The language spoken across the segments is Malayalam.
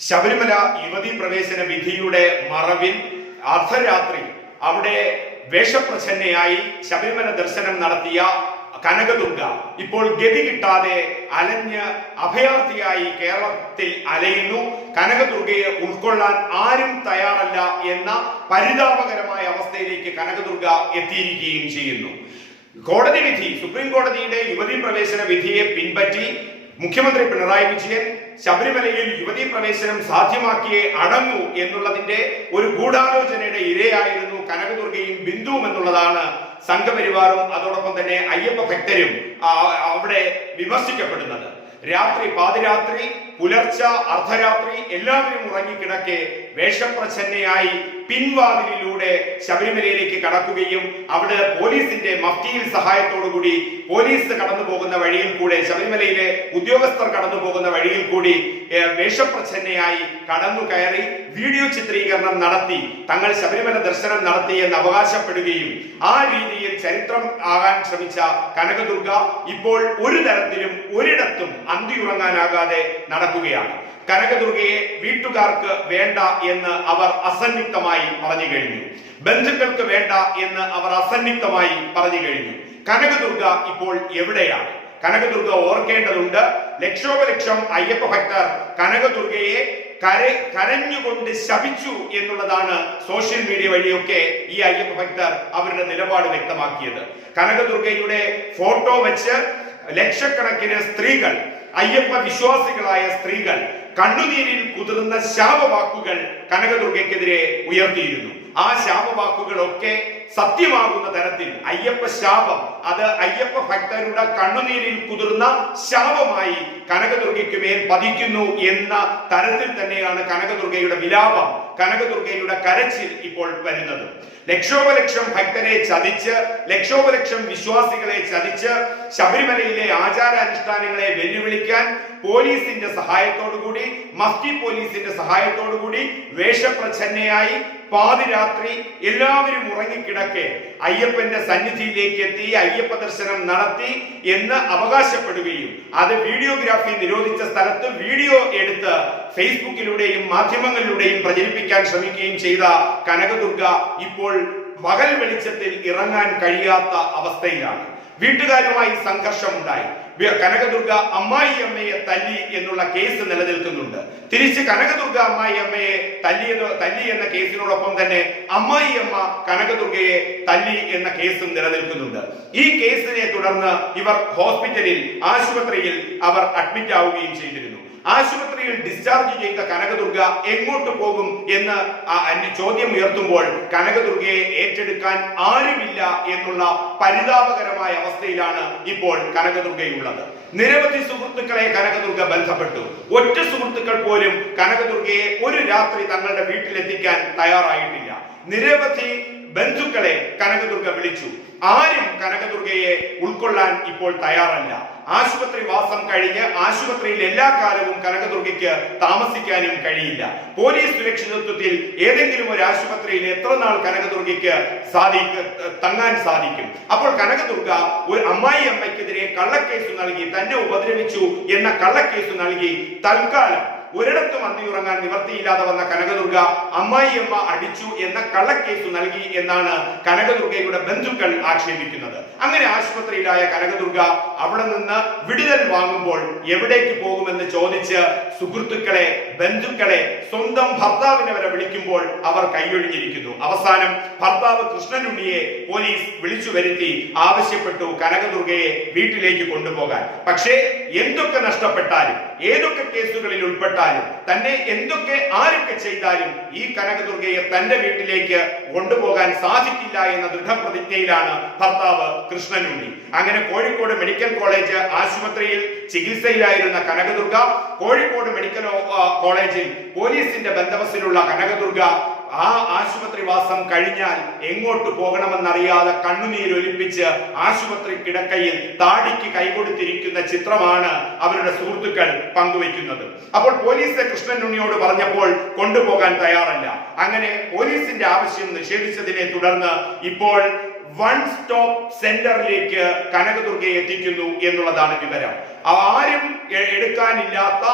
ശബരിമല യുവതി പ്രവേശന വിധിയുടെ മറവിൽ അർദ്ധരാത്രി അവിടെ വേഷപ്രച്ഛന്നയായി ശബരിമല ദർശനം നടത്തിയ കനകദുർഗ. ഇപ്പോൾ ഗതി കിട്ടാതെ അലഞ്ഞ് അഭയാർത്ഥിയായി കേരളത്തിൽ അലയുന്നു. കനകദുർഗയെ ഉൾക്കൊള്ളാൻ ആരും തയ്യാറല്ല എന്ന പരിതാപകരമായ അവസ്ഥയിലേക്ക് കനകദുർഗ എത്തിയിരിക്കുകയും ചെയ്യുന്നു. കോടതി വിധി സുപ്രീം കോടതിയുടെ യുവതി പ്രവേശന വിധിയെ പിൻപറ്റി മുഖ്യമന്ത്രി പിണറായി വിജയൻ ശബരിമലയിൽ യുവതി പ്രവേശനം സാധ്യമാക്കിയേ അടങ്ങൂ എന്നുള്ളതിന്റെ ഒരു ഗൂഢാലോചനയുടെ ഇരയായിരുന്നു കനകദുർഗയും ബിന്ദുവും എന്നുള്ളതാണ് സംഘപരിവാറും അതോടൊപ്പം തന്നെ അയ്യപ്പ ഭക്തരും അവിടെ വിമർശിക്കപ്പെടുന്നത്. രാത്രി പാതിരാത്രി പുലർച്ച അർദ്ധരാത്രി എല്ലാവരും ഉറങ്ങിക്കിടക്കെ വേഷപ്രച്ഛന്നയായി പിൻവാതിലിലൂടെ ശബരിമലയിലേക്ക് കടക്കുകയും അവിടെ പോലീസിന്റെ മഫ്റ്റിയിൽ സഹായത്തോടുകൂടി പോലീസ് കടന്നു പോകുന്ന വഴിയിൽ കൂടെ ശബരിമലയിലെ ഉദ്യോഗസ്ഥർ കടന്നു പോകുന്ന വഴിയിൽ കൂടി വേഷപ്രച്ഛന്നയായി കടന്നു കയറി വീഡിയോ ചിത്രീകരണം നടത്തി. തങ്ങൾ ശബരിമല ദർശനം നടത്തി എന്ന് അവകാശപ്പെടുകയും ആ രീതിയിൽ ചരിത്രം ആകാൻ ശ്രമിച്ച കനകദുർഗ ഇപ്പോൾ ഒരു തരത്തിലും ഒരിടത്തും അന്തിയുറങ്ങാനാകാതെ നടക്കുകയാണ്. കനകദുർഗയെ വീട്ടുകാർക്ക് വേണ്ട എന്ന് അവർ അസന്നിഗ്ധമായി പറഞ്ഞു കഴിഞ്ഞു. ബന്ധുക്കൾക്ക് വേണ്ട എന്ന് അവർ അസന്നിഗ്ധമായി പറഞ്ഞു കഴിഞ്ഞു. കനകദുർഗ ഇപ്പോൾ എവിടെയാണ്? കനകദുർഗ ഓർക്കേണ്ടതുണ്ട്. ലക്ഷോപലക്ഷം അയ്യപ്പ ഭക്തർ കനകദുർഗയെ കര കരഞ്ഞുകൊണ്ട് ശപിച്ചു എന്നുള്ളതാണ് സോഷ്യൽ മീഡിയ വഴിയൊക്കെ ഈ അയ്യപ്പ ഭക്തർ അവരുടെ നിലപാട് വ്യക്തമാക്കിയത്. കനകദുർഗയുടെ ഫോട്ടോ വെച്ച് ലക്ഷക്കണക്കിന് സ്ത്രീകൾ അയ്യപ്പ വിശ്വാസികളായ സ്ത്രീകൾ കണ്ണുനീരിൽ കുതിർന്ന ശാപവാക്കുകൾ കനകദുർഗയ്ക്കെതിരെ ഉയർത്തിയിരുന്നു. ആ ശാപവാക്കുകളൊക്കെ സത്യമാകുന്ന തരത്തിൽ അയ്യപ്പ ശാപം അത് അയ്യപ്പ ഭക്തരുടെ കണ്ണുനീരിൽ കുതിർന്ന ശാപമായി കനകദുർഗയ്ക്ക് മേൽ പതിക്കുന്നു എന്ന തരത്തിൽ തന്നെയാണ് കനകദുർഗയുടെ വിലാപം. കനകദുർഗയുടെ കരച്ചിൽ ഇപ്പോൾ വരുന്നത്. ലക്ഷോപലക്ഷം ഭക്തരെ ചതിച്ച് ലക്ഷോപലക്ഷം വിശ്വാസികളെ ചതിച്ച് ശബരിമലയിലെ ആചാരാനുഷ്ഠാനങ്ങളെ വെല്ലുവിളിക്കാൻ പോലീസിന്റെ സഹായത്തോടുകൂടി മഫ്തി പോലീസിന്റെ സഹായത്തോടുകൂടി വേഷപ്രച്ഛന്നയായി പാതിരാത്രി എല്ലാവരും ഉറങ്ങിക്കിടക്കെ അയ്യപ്പന്റെ സന്നിധിയിലേക്ക് എത്തി അയ്യപ്പ ദർശനം നടത്തി എന്ന് അവകാശപ്പെടുകയും അത് വീഡിയോഗ്രാഫി നിരോധിച്ച സ്ഥലത്ത് വീഡിയോ എടുത്ത് ഫേസ്ബുക്കിലൂടെയും മാധ്യമങ്ങളിലൂടെയും പ്രചരിപ്പിക്കാൻ ശ്രമിക്കുകയും ചെയ്ത കനകദുർഗ ഇപ്പോൾ പകൽ വെളിച്ചത്തിൽ ഇറങ്ങാൻ കഴിയാത്ത അവസ്ഥയിലാണ്. വീട്ടുകാരുമായി സംഘർഷമുണ്ടായി. കനകദുർഗ അമ്മായി അമ്മയെ തല്ലി എന്നുള്ള കേസ് നിലനിൽക്കുന്നുണ്ട്. തിരിച്ച് കനകദുർഗ അമ്മായി അമ്മയെ തല്ലി എന്ന് തല്ലി എന്ന കേസിനോടൊപ്പം തന്നെ അമ്മായി അമ്മ കനകദുർഗയെ തല്ലി എന്ന കേസും നിലനിൽക്കുന്നുണ്ട്. ഈ കേസിനെ തുടർന്ന് ഇവർ ഹോസ്പിറ്റലിൽ ആശുപത്രിയിൽ അവർ അഡ്മിറ്റ് ആവുകയും ചെയ്തിരുന്നു. ആശുപത്രിയിൽ ഡിസ്ചാർജ് ചെയ്ത കനകദുർഗ എങ്ങോട്ട് പോകും എന്ന് ചോദ്യം ഉയർത്തുമ്പോൾ കനകദുർഗയെ ഏറ്റെടുക്കാൻ ആരുമില്ല എന്നുള്ള പരിതാപകരമായ അവസ്ഥയിലാണ് ഇപ്പോൾ കനകദുർഗയുള്ളത്. നിരവധി സുഹൃത്തുക്കളെ കനകദുർഗ ബന്ധപ്പെട്ടു. ഒറ്റ സുഹൃത്തുക്കൾ പോലും കനകദുർഗയെ ഒരു രാത്രി തങ്ങളുടെ വീട്ടിലെത്തിക്കാൻ തയ്യാറായിട്ടില്ല. നിരവധി ബന്ധുക്കളെ കനകദുർഗ വിളിച്ചു. ആരും കനകദുർഗയെ ഉൾക്കൊള്ളാൻ ഇപ്പോൾ തയ്യാറല്ല. ആശുപത്രി വാസം കഴിഞ്ഞ് ആശുപത്രിയിൽ എല്ലാ കാലവും കനകദുർഗയ്ക്ക് താമസിക്കാനും കഴിയില്ല. പോലീസ് സുരക്ഷിതത്വത്തിൽ ഏതെങ്കിലും ഒരു ആശുപത്രിയിൽ എത്ര നാൾ കനകദുർഗയ്ക്ക് സാധിക്ക തങ്ങാൻ സാധിക്കും? അപ്പോൾ കനകദുർഗ ഒരു അമ്മായി അമ്മയ്ക്കെതിരെ കള്ളക്കേസ് നൽകി തന്നെ ഉപദ്രവിച്ചു എന്ന കള്ളക്കേസ് നൽകി തൽക്കാലം ഒരിടത്തും അന്തിയുറങ്ങാൻ നിവർത്തിയില്ലാതെ വന്ന കനകദുർഗ അമ്മായിയമ്മ അടിച്ചു എന്ന കള്ളക്കേസ് നൽകി എന്നാണ് കനകദുർഗയുടെ ബന്ധുക്കൾ ആക്ഷേപിക്കുന്നത്. അങ്ങനെ ആശുപത്രിയിലായ കനകദുർഗ അവിടെ നിന്ന് വിടുതൽ വാങ്ങുമ്പോൾ എവിടേക്ക് പോകുമെന്ന് ചോദിച്ച് സുഹൃത്തുക്കളെ ബന്ധുക്കളെ സ്വന്തം ഭർത്താവിനെ വരെ വിളിക്കുമ്പോൾ അവർ കൈയൊഴിഞ്ഞിരിക്കുന്നു. അവസാനം ഭർത്താവ് കൃഷ്ണനുണ്ണിയെ പോലീസ് വിളിച്ചു വരുത്തി ആവശ്യപ്പെട്ടു കനകദുർഗയെ വീട്ടിലേക്ക് കൊണ്ടുപോകാൻ. പക്ഷേ എന്തൊക്കെ നഷ്ടപ്പെട്ടാലും ഏതൊക്കെ കേസുകളിൽ ഉൾപ്പെട്ടാലും തന്നെ എന്തൊക്കെ ആരൊക്കെ ചെയ്താലും ഈ കനകദുർഗയെ തന്റെ വീട്ടിലേക്ക് കൊണ്ടുപോകാൻ സാധിക്കില്ല എന്ന ദൃഢപ്രതിജ്ഞയിലാണ് ഭർത്താവ് കൃഷ്ണനുണ്ണി. അങ്ങനെ കോഴിക്കോട് മെഡിക്കൽ കോളേജ് ആശുപത്രിയിൽ ചികിത്സയിലായിരുന്ന കനകദുർഗ കോഴിക്കോട് മെഡിക്കൽ കോളേജിൽ പോലീസിന്റെ ബന്ധവസിലുള്ള കനകദുർഗ ആ ആശുപത്രിവാസം കഴിഞ്ഞാൽ എങ്ങോട്ട് പോകണമെന്നറിയാതെ കണ്ണുനീരൊലിപ്പിച്ച് ആശുപത്രി കിടക്കയിൽ താടിക്ക് കൈകൊടുത്തിരിക്കുന്ന ചിത്രമാണ് അവരുടെ സുഹൃത്തുക്കൾ പങ്കുവെക്കുന്നത് അപ്പോൾ പോലീസ് കൃഷ്ണനുണ്ണിയോട് പറഞ്ഞപ്പോൾ കൊണ്ടുപോകാൻ തയ്യാറല്ല. അങ്ങനെ പോലീസിന്റെ ആവശ്യം നിഷേധിച്ചതിനെ തുടർന്ന് ഇപ്പോൾ വൺ സ്റ്റോപ്പ് സെന്ററിലേക്ക് കനകദുർഗയെ എത്തിക്കുന്നു എന്നുള്ളതാണ് വിവരം. ആരും എടുക്കാനില്ലാത്ത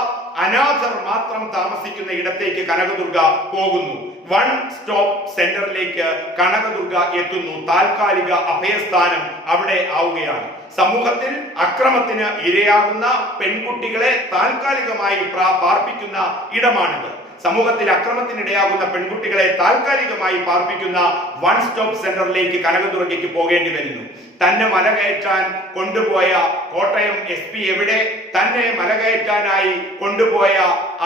അനാഥർ മാത്രം താമസിക്കുന്ന ഇടത്തേക്ക് കനകദുർഗ പോകുന്നു. വൺ സ്റ്റോപ്പ് സെന്ററിലേക്ക് കനകദുർഗ എത്തുന്നു. താൽക്കാലിക അഭയസ്ഥാനം അവിടെ ആവുകയാണ്. സമൂഹത്തിൽ അക്രമത്തിന് ഇരയാകുന്ന പെൺകുട്ടികളെ താൽക്കാലികമായി പാർപ്പിക്കുന്ന ഇടമാണിത്. സമൂഹത്തിൽ അക്രമത്തിനിടയാകുന്ന പെൺകുട്ടികളെ താൽക്കാലികമായി പാർപ്പിക്കുന്ന വൺ സ്റ്റോപ്പ് സെന്ററിലേക്ക് കനകദുർഗയ്ക്ക് പോകേണ്ടി വരുന്നു. തന്നെ മലകയറ്റാൻ കൊണ്ടുപോയ കോട്ടയം എസ് പി എവിടെ? തന്നെ മലകയറ്റാനായി കൊണ്ടുപോയ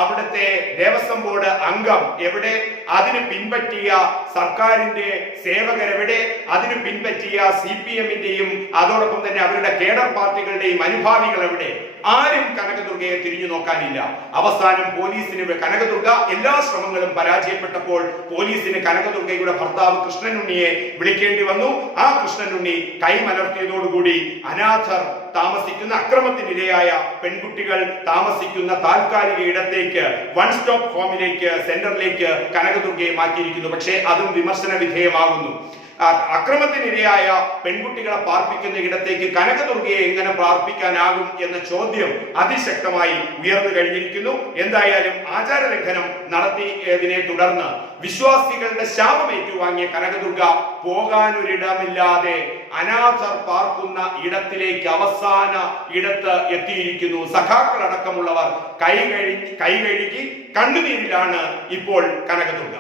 അവിടുത്തെ ദേവസ്വം ബോർഡ് അംഗം എവിടെ? അതിന് പിൻപറ്റിയ സർക്കാരിന്റെ സേവകരെവിടെ അതിന് പിൻപറ്റിയ സി പി എമ്മിന്റെയും അതോടൊപ്പം തന്നെ അവരുടെ കേഡർ പാർട്ടികളുടെയും അനുഭാവികൾ എവിടെ? ആരും കനകദുർഗയെ തിരിഞ്ഞു നോക്കാനില്ല. അവസാനം പോലീസിന് കനകദുർഗ എല്ലാ ശ്രമങ്ങളും പരാജയപ്പെട്ടപ്പോൾ പോലീസിന് കനകദുർഗയുടെ ഭർത്താവ് കൃഷ്ണനുണ്ണിയെ വിളിക്കേണ്ടി വന്നു. ആ കൃഷ്ണനുണ്ണി കൈമലർത്തിയതോടുകൂടി അനാഥർ താമസിക്കുന്ന അക്രമത്തിനിരയായ പെൺകുട്ടികൾ താമസിക്കുന്ന താൽക്കാലിക ഇടത്തേക്ക് വൺ സ്റ്റോപ്പ് ഹോമിലേക്ക് സെന്ററിലേക്ക് കനകദുർഗയെ മാറ്റിയിരിക്കുന്നു. പക്ഷേ അതും വിമർശന വിധേയമാകുന്നു. അക്രമത്തിനിരയായ പെൺകുട്ടികളെ പാർപ്പിക്കുന്ന ഇടത്തേക്ക് കനകദുർഗയെ എങ്ങനെ പാർപ്പിക്കാനാകും എന്ന ചോദ്യം അതിശക്തമായി ഉയർന്നു കഴിഞ്ഞിരിക്കുന്നു. എന്തായാലും ആചാരലംഘനം നടത്തിയതിനെ തുടർന്ന് വിശ്വാസികളുടെ ശാപം ഏറ്റുവാങ്ങിയ കനകദുർഗ പോകാനൊരിടമില്ലാതെ അനാഥർ പാർക്കുന്ന ഇടത്തിലേക്ക് അവസാന ഇടത്ത് എത്തിയിരിക്കുന്നു. സഖാക്കളടക്കമുള്ളവർ കൈ കഴുകി കൈ കഴുകി കണ്ണുനീരിലാണ് ഇപ്പോൾ കനകദുർഗ.